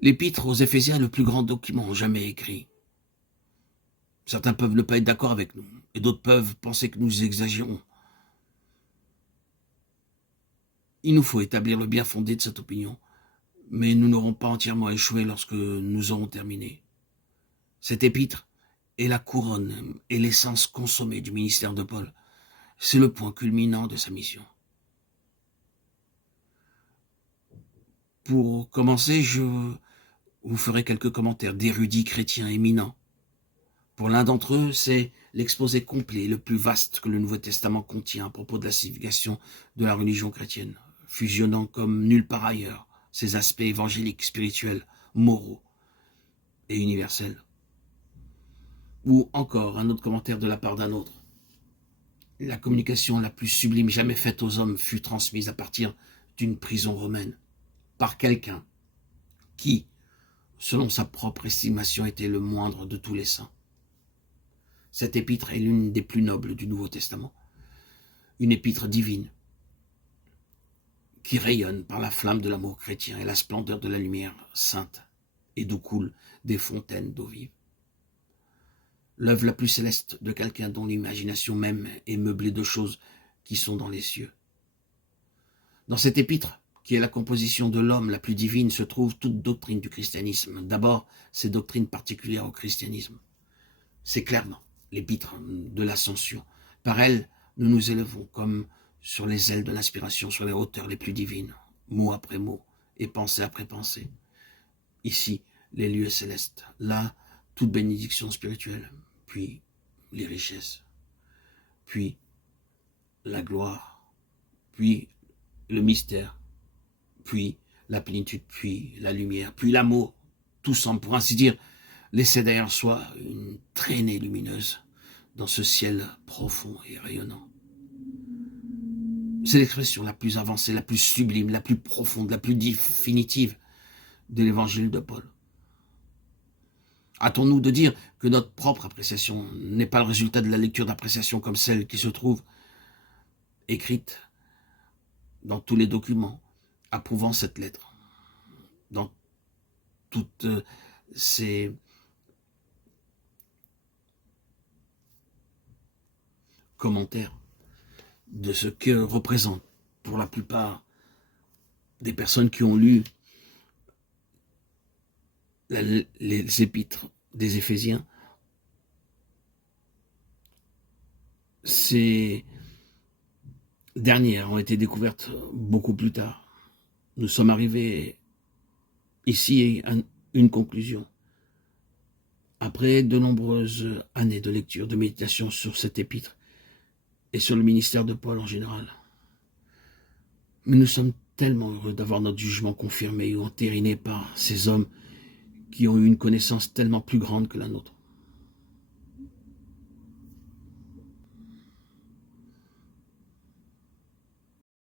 L'Épître aux Éphésiens est le plus grand document jamais écrit. Certains peuvent ne pas être d'accord avec nous, et d'autres peuvent penser que nous exagérons. Il nous faut établir le bien fondé de cette opinion, mais nous n'aurons pas entièrement échoué lorsque nous aurons terminé. Cet épître est la couronne et l'essence consommée du ministère de Paul. C'est le point culminant de sa mission. Pour commencer, je vous ferai quelques commentaires d'érudits chrétiens éminents. Pour l'un d'entre eux, c'est l'exposé complet, le plus vaste que le Nouveau Testament contient à propos de la signification de la religion chrétienne, fusionnant comme nulle part ailleurs ses aspects évangéliques, spirituels, moraux et universels. Ou encore un autre commentaire de la part d'un autre. La communication la plus sublime jamais faite aux hommes fut transmise à partir d'une prison romaine, par quelqu'un qui, selon sa propre estimation, était le moindre de tous les saints. Cette épître est l'une des plus nobles du Nouveau Testament, une épître divine, qui rayonne par la flamme de l'amour chrétien et la splendeur de la lumière sainte, et d'où coulent des fontaines d'eau vive. L'œuvre la plus céleste de quelqu'un dont l'imagination même est meublée de choses qui sont dans les cieux. Dans cette épître, qui est la composition de l'homme la plus divine, se trouve toute doctrine du christianisme. D'abord, ces doctrines particulières au christianisme. C'est clairement l'épître de l'ascension. Par elle, nous nous élevons comme sur les ailes de l'inspiration, sur les hauteurs les plus divines, mot après mot et pensée après pensée. Ici, les lieux célestes. Là, toute bénédiction spirituelle, puis les richesses, puis la gloire, puis le mystère, puis la plénitude, puis la lumière, puis l'amour. Tout semble, pour ainsi dire, laisser derrière soi une traînée lumineuse dans ce ciel profond et rayonnant. C'est l'expression la plus avancée, la plus sublime, la plus profonde, la plus définitive de l'évangile de Paul. Hâtons-nous de dire que notre propre appréciation n'est pas le résultat de la lecture d'appréciation comme celle qui se trouve écrite dans tous les documents approuvant cette lettre, dans toutes ces commentaires de ce que représente pour la plupart des personnes qui ont lu les épîtres des Éphésiens. Ces dernières ont été découvertes beaucoup plus tard. Nous sommes arrivés ici à une conclusion. Après de nombreuses années de lecture, de méditation sur cet épître et sur le ministère de Paul en général. Mais nous sommes tellement heureux d'avoir notre jugement confirmé ou entériné par ces hommes qui ont eu une connaissance tellement plus grande que la nôtre.